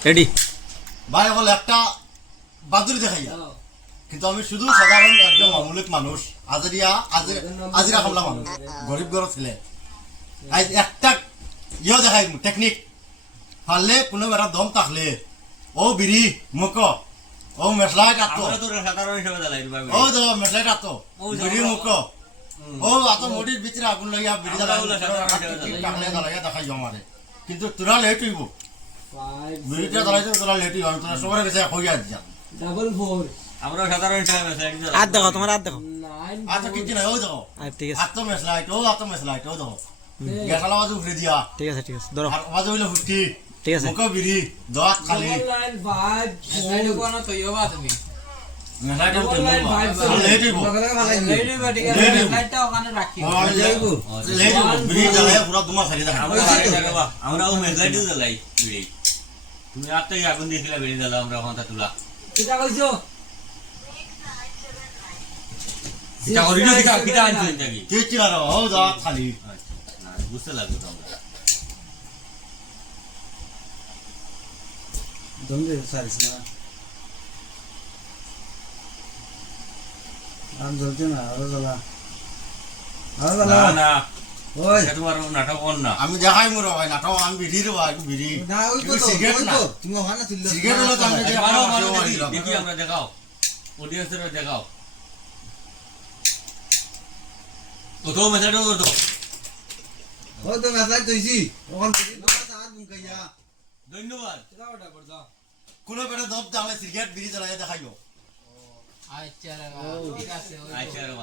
ready ভাই বল একটা বাদুরি দেখাইয়া কিন্তু আমি শুধু সাধারণ একদম মামুলিক মানুষ আজিরা খামলা মানুষ গরিব ঘর ছেলে আজ একটা দেখাই টেকনিক পারলে কোনো একটা দম থাকলে ও বিড়ি মুখ ও মেশলাই কাটো ও তো মেশলাই কাটো বিড়ি মুখ ও আতো মোটির ভিতরে আগুন লাগিয়া বিড়ি জ্বালাইয়া দেখাই আমারে কিন্তু তোরা লেট হইব বিড়িটা জ্বালাইতে তোরা লেট হইব তোরা সবার কাছে হইয়া যা আমরা সাধারণ হিসাবে মেসে একজন আর দেখো তোমার আর দেখো আচ্ছা কিছু নাই ও দেখো ঠিক আছে আতো মেশলাই ও দেখো গেছালা বাজু উঠে দিয়া ঠিক আছে ধরো আর বাজু হইলে ফুটি ঠিক আছে মুখ বিড়ি দাঁত খালি মেশলাইটা লেট হইব লেট হইব বিড়ি জ্বালাইয়া পুরা তোমার খালি দেখা আমরাও মেসলাইটিও জ্বালাই বিড়ি তুমি আত্মাই আগুন দিয়েছিলা বিড়ি জ্বালা আমরা মাথা তুলা কিটা করিছো কিটা আনছো নাকি কিছু আর ও দাঁত খালি না বুঝতে লাগবে তো আমরা দমে সারিস না আম জ্বলছে না আরো জ্বালা না না ওই এটা তোমার নাটক কর না আমি দেখাই মোর ভাই নাটক আমি বিড়ি রে ভাই বিড়ি না ওই তো সিগারেট না তুমি ওখানে তুললে সিগারেট হলো তো আমি মারো মারো দেখি আমরা দেখাও অডিয়েন্সের দেখাও তো মেসেজও করতো ওই তো মেসেজ কইছি ওখান থেকে তোমার সাথ বুকাইয়া ধন্যবাদ কোনো বেটা দব দামে সিগারেট বিড়ি জ্বালাইয়া দেখাইও আচ্ছা রে